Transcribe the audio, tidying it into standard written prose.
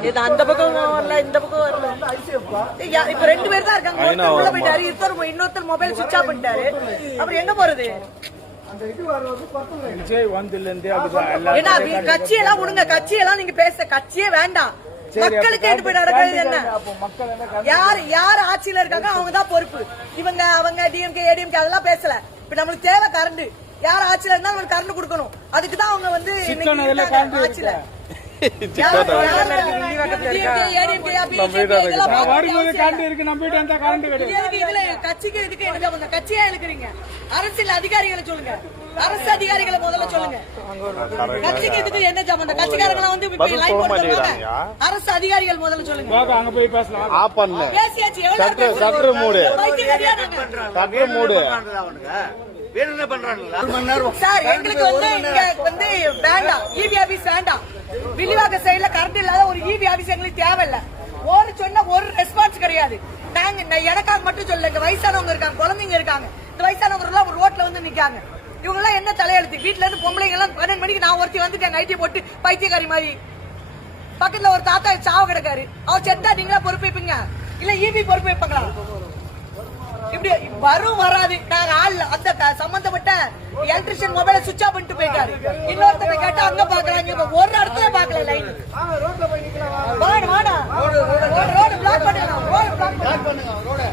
அந்த பக்கம் வரல இந்த பக்கம் வரல. இப்ப 2 பேர் தான் இருக்காங்க. ஒருத்தர் உள்ள போயிட்டாரு, இன்னொருத்தர் மொபைல் சுவிட்ச் ஆஃப் பண்ணிட்டாரு. அப்புறம் எங்க போறது? கட்சியெல்லாம் விடுங்க, கட்சியெல்லாம் நீங்க பேச கட்சியே வேண்டாம். மக்களுக்கு எடுத்து போய் நடக்கிறது என்ன? யார் ஆட்சியில இருக்காங்க அவங்க தான் பொறுப்பு. இவங்க அவங்க டிஎம்கே ஏடிஎம்கே அதெல்லாம் பேசல. இப்ப நம்மளுக்கு தேவை கரண்ட். யார் ஆட்சியில இருந்தா அவங்களுக்கு கரண்ட் கொடுக்கணும். அதுக்குதான் அவங்க வந்து ஆட்சியில கட்சிக்கு இதுக்கு கட்சியா இருக்கிறீங்க. அரசியல் அதிகாரிகளை சொல்லுங்க, அரசு அதிகாரிகளை முதல்ல சொல்லுங்க. கட்சிக்கு இதுக்கு என்ன சம்பந்தம்? கட்சிக்காரங்க வந்து அரசு அதிகாரிகள் முதல்ல சொல்லுங்க. பேசியாச்சு. சார் எங்களுக்கு வந்து வேண்டாம், இபி ஆபீஸ் வேண்டாம். வில்லிவாக்க சைடுல கரண்ட் இல்லாத ஒரு இபி ஆபீஸ் எங்களுக்கு தேவையில்ல. ஒரு சொன்ன ஒரு ரெஸ்பான்ஸ் கிடையாது. நாங்க எனக்காக மட்டும் சொல்ல, இங்க வயசானவங்க இருக்காங்க, குழந்தைங்க இருக்காங்க. இந்த வயசானவங்க எல்லாம் ஒரு ரோட்ல வந்து நிக்காங்க. இவங்க எல்லாம் என்ன தலையெழுத்து? வீட்டுல இருந்து பொம்பளைங்க எல்லாம் 12 மணிக்கு நான் ஒருத்தி வந்துட்டேன் நைட்டி போட்டு பைத்தியக்காரி மாதிரி. பக்கத்துல ஒரு தாத்தா சாவ கிடக்காரு. அவர் செத்தா நீங்களா பொறுப்பேப்பீங்க இல்ல இபி பொறுப்பேப்பாங்களா? இப்படி வரும் வராது. நாங்க ஆள் அந்த சம்பந்தப்பட்ட எலக்ட்ரிஷியன் மொபைல சுவிட்ச் ஆஃப் பண்ணிட்டு போயிட்டாரு. இன்னொருத்தரை கேட்டா அங்க பாக்குறாங்க, ஒரு இடத்துல பாக்கல லைன். ரோடு பிளாக் பண்ணுங்க, ரோடு பிளாக் பண்ணுங்க.